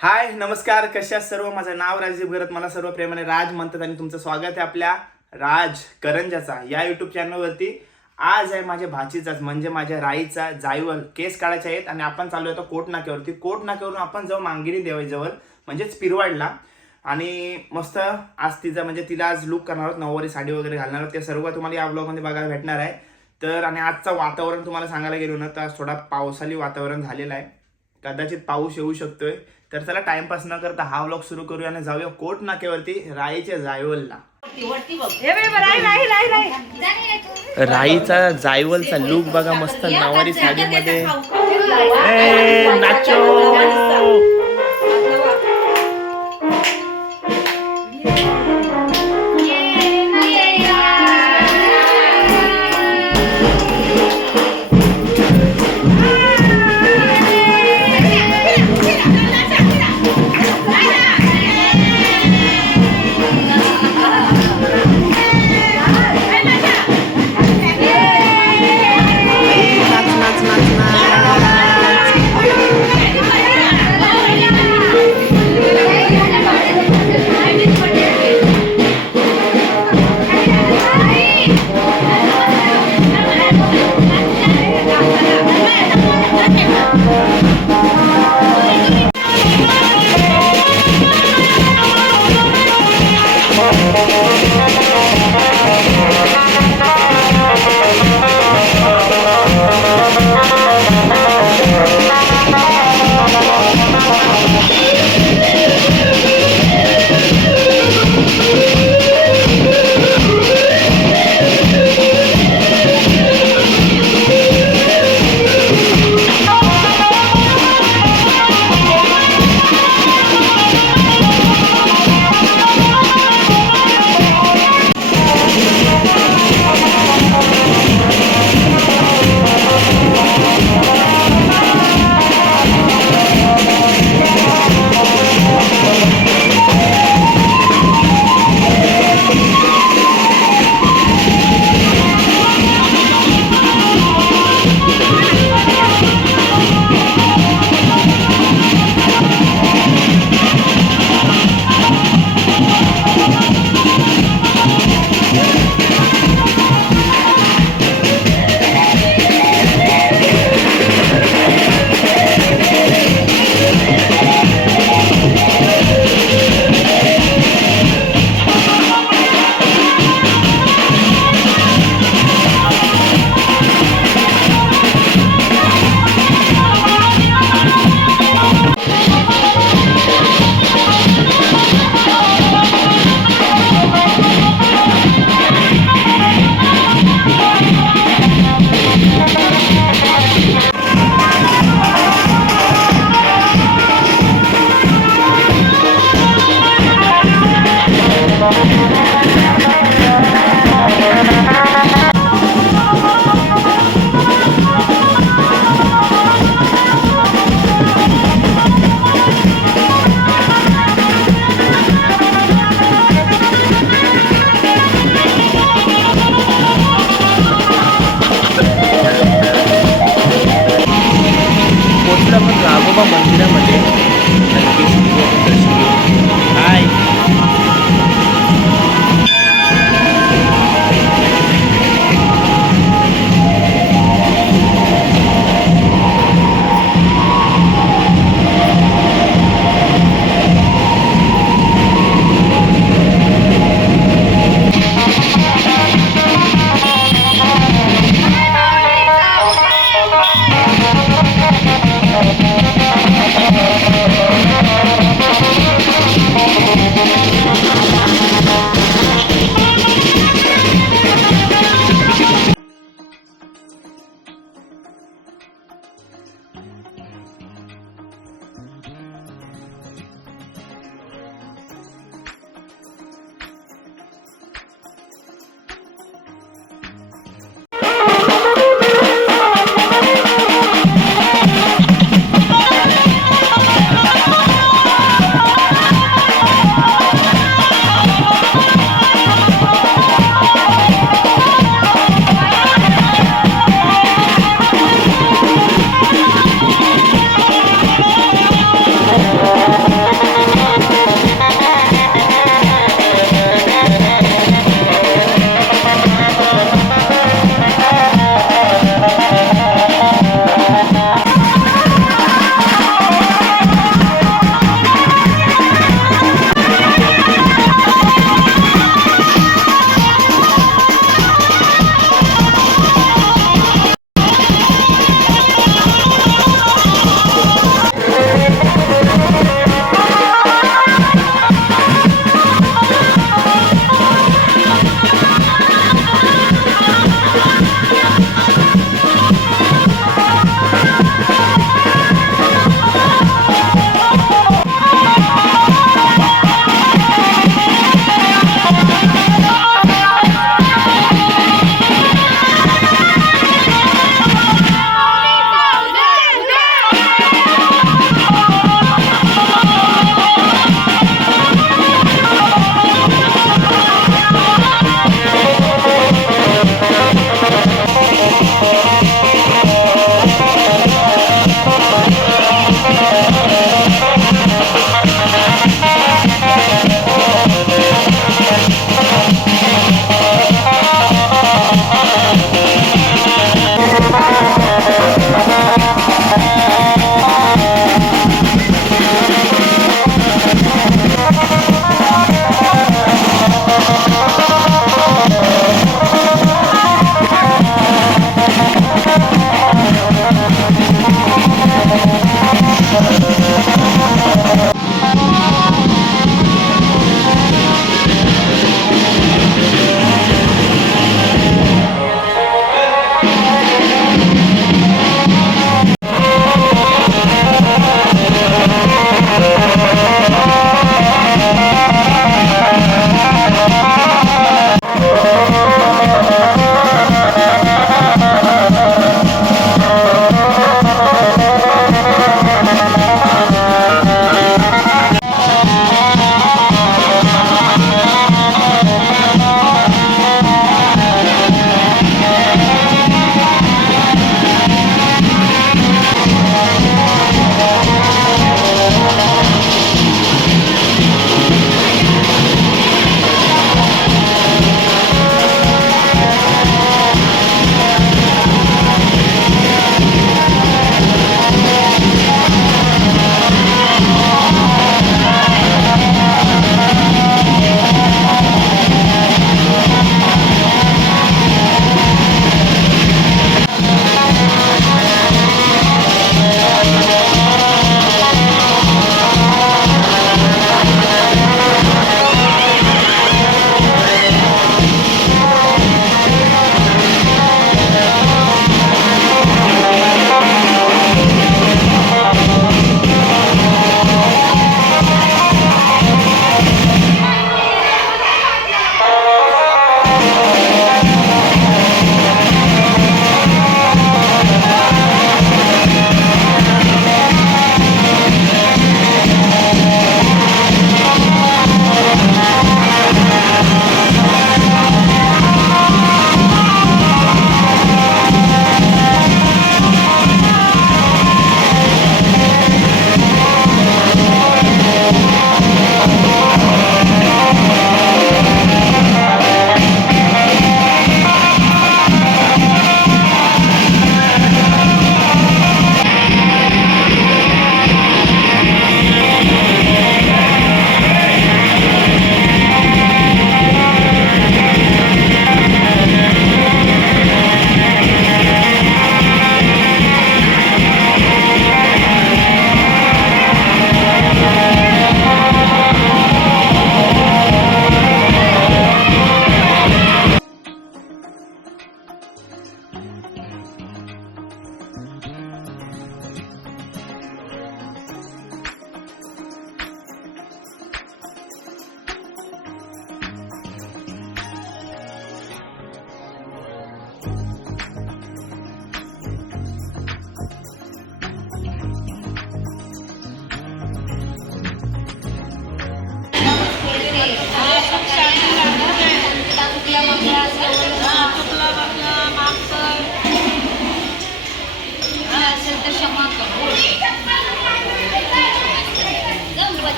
हाय नमस्कार कशा सर्व? माझं नाव राजदीप घरत मला सर्व प्रेमाने राज म्हणतात आणि तुमचं स्वागत आहे आपल्या राज करंजाचा या युट्यूब चॅनलवरती आज आहे माझ्या भाचीचाच म्हणजे माझ्या राईचा जायवल. केस काढायचे आहेत आणि आपण चालू येतो कोट नाक्यावरती कोट नाक्यावरून आपण जाऊ मांगिरी देवाजवळ म्हणजेच पिरवाडला. आणि मस्त आज तिचा म्हणजे तिला आज लुक करणार आहोत. नऊवारी साडी वगैरे घालणार आहोत. ते सर्व तुम्हाला या ब्लॉगमध्ये बघायला भेटणार आहे. तर आणि आजचं वातावरण तुम्हाला सांगायला गेलो ना तर आज थोडा पावसाळी वातावरण झालेलं आहे. कदाचित पाऊस येऊ शकतोय. तर चला टाइमपास न करता हा व्लॉग सुरू करूया आणि जाऊया कोट नाक्यावरती राईच्या जायवलला. राईचा जायवलचा लुक बघा मस्त नवारी साडीमध्ये. नाच.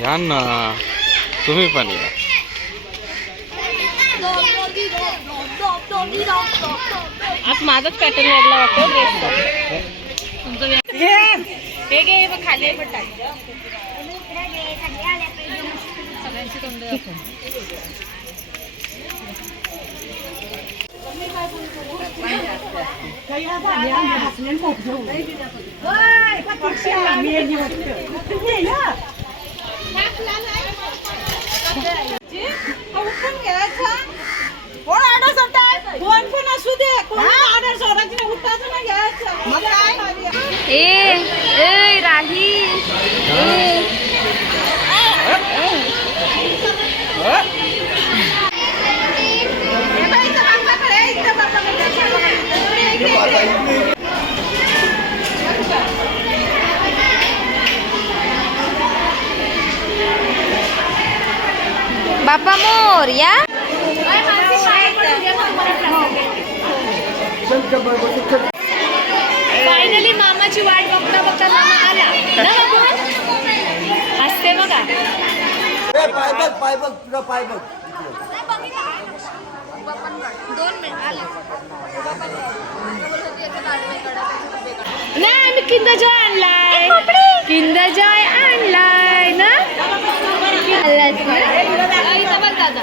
या ना तुम्ही पण या. आज माझाच पॅटर्न वेगळा वाटतो ड्रेसचा हे. घे मग खाली पण टाक. सगळ्यांची तोंड. ए ए राही बाप्पा पाय बघ पाय बघ तुझा पाय बघ. दोन मिनिट आले नाही आम्ही किंदा जॉय आणलाय. किंदा जॉय आणलाय ना? आलात ना? इथं बघ दादा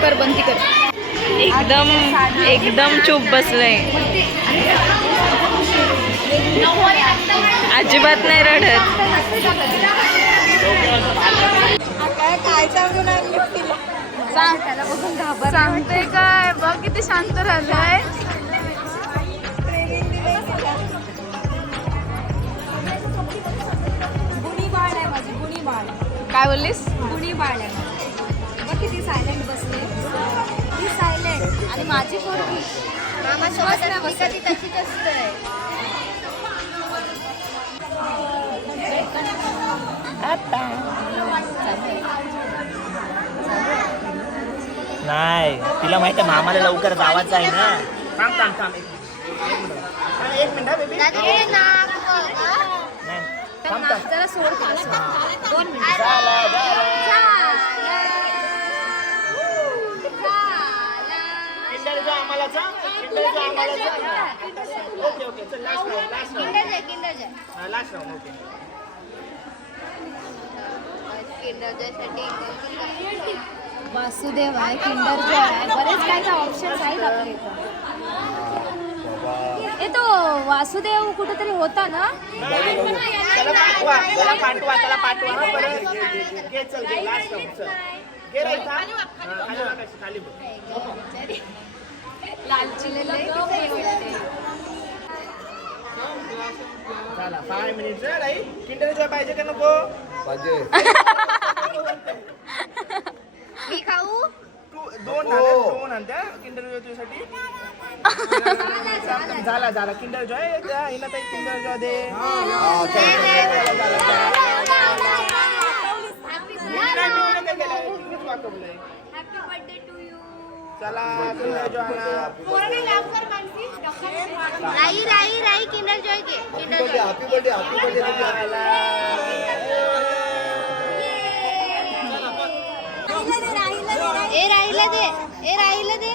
कर बंदी कर एकदम एकदम चूप बसलंय अजिबात नाही रडत. घाबर सांगते काय बघ किती शांत राहिलंय काय बोललीस? गुणी बाळ आहे माझी. बघ किती सायलेंट बसले. ती सायलेंट आणि माझी पोरगी. नाही बसत. ती तशीच असते. नाही तिला माहिती आहे मामाला लवकर जावायचं आहे ना. थांब थांब थांब. एक मिनिट. हा, बेबी. नाही थांब थांब. जरा सोड. दोन ओके ओके चल last round last round last round okay. Vasudev आहे किंडर जॉय आहे. बरेच काय काय ऑप्शन्स आहेत आपल्या इथं. ए तो वासुदेव कुठेतरी होता ना? त्याला पाठवा त्याला पाठवा त्याला पाठवा. हा, बरं. घे चल घे चल. घे रे इथं. हा, खाली बघायचं खाली बघ. झाला फाय मिनिट राई किंडर जॉय पाहिजे का नको? पाहिजे. मी खाऊ? तू दोन झाले दोन आणत्या किंडर जॉय तुझ्यासाठी. झाला झाला किंडर जॉय त्या हिला ताई किंडर जॉय दे मी नाही, मी तुला काय केलंय? तुम्हीच वाकवलंय. चला किंडर जॉय आणा. राई राई राई किंडर जॉय घे Kinder Joy happy birthday happy birthday झाला. राहिला दे राहिला दे ए राहिला दे ए राहिला दे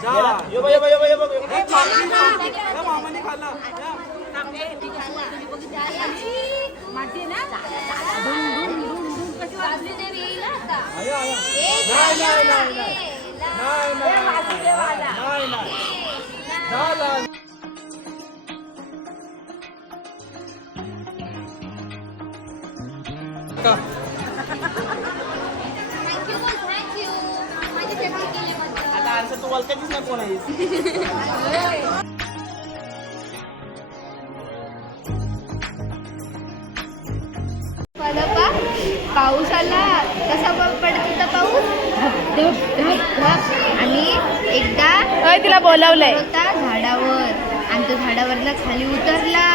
हे आहे काय केस आहे काय गेला. यो बघ, यो बघ, यो बघ, यो बघ, यो बघ. आता आरसा तू ओळखायचीच नाही कोण आहेस पाऊस आला. कसा पडत होता पाऊस? आणि एकदा काय तिला बोलावलंय? होता झाडावर. आणि तो झाडावरला खाली उतरला.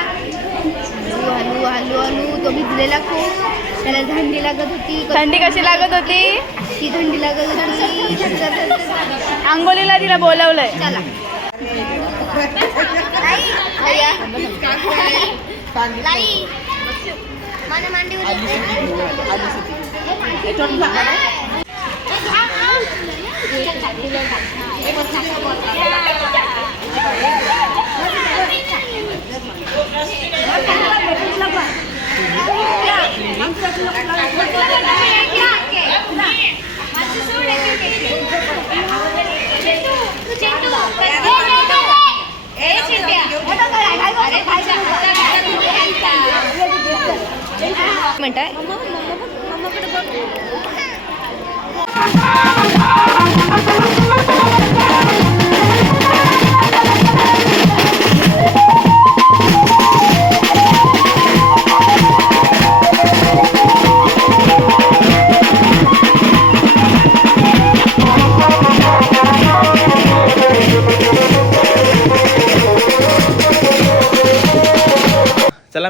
हलू हलू हलू हलू तो भिजलेला खूप. त्याला थंडी लागत होती. थंडी कशी लागत होती? ती थंडी लागत. आंघोलीला तिला बोलावलंय. चला. మింట మమ్మ మమ్మ కూడా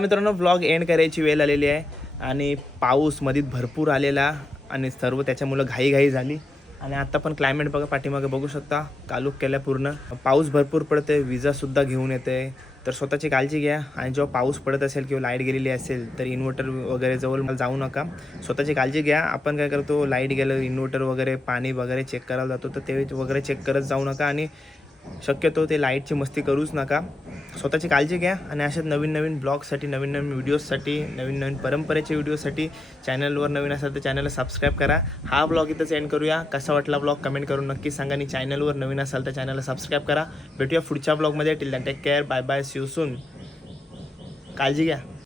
मित्रांनो ब्लॉग एंड करायची वेळ आलेली आहे आणि पाऊस मधीत भरपूर आलेला आणि सर्व त्याच्यामुळं घाईघाई झाली. आणि आता पण क्लायमेट बघा पाठीमागे बघू शकता. कालूक केल्या पूर्ण. पाऊस भरपूर पडते विजासुद्धा घेऊन येते तर स्वतःची काळजी घ्या आणि जेव्हा पाऊस पडत असेल किंवा लाइट गेलेली असेल तर इन्व्हर्टर वगैरे जवळ जाऊ नका. स्वतःची काळजी घ्या. आपण काय करतो लाइट गेलं इन्व्हर्टर वगैरे पाणी वगैरे चेक करायला जातो तर ते वगैरे चेक करत जाऊ नका. आणि शक्यतो ते लाईटची मस्ती करूच नका. स्वतःची काळजी घ्या आणि अशाच नवीन नवीन ब्लॉगसाठी नवीन नवीन व्हिडिओजसाठी नवीन नवीन परंपरेच्या व्हिडिओसाठी चॅनलवर नवीन असाल तर चॅनलला सबस्क्राईब करा. हा ब्लॉग इथंच एंड करूया. कसा वाटला ब्लॉग कमेंट करून नक्की सांगा आणि चॅनलवर नवीन असाल तर चॅनलला सबस्क्राईब करा. भेटूया पुढच्या ब्लॉगमध्ये. Till take care bye bye see soon काळजी घ्या.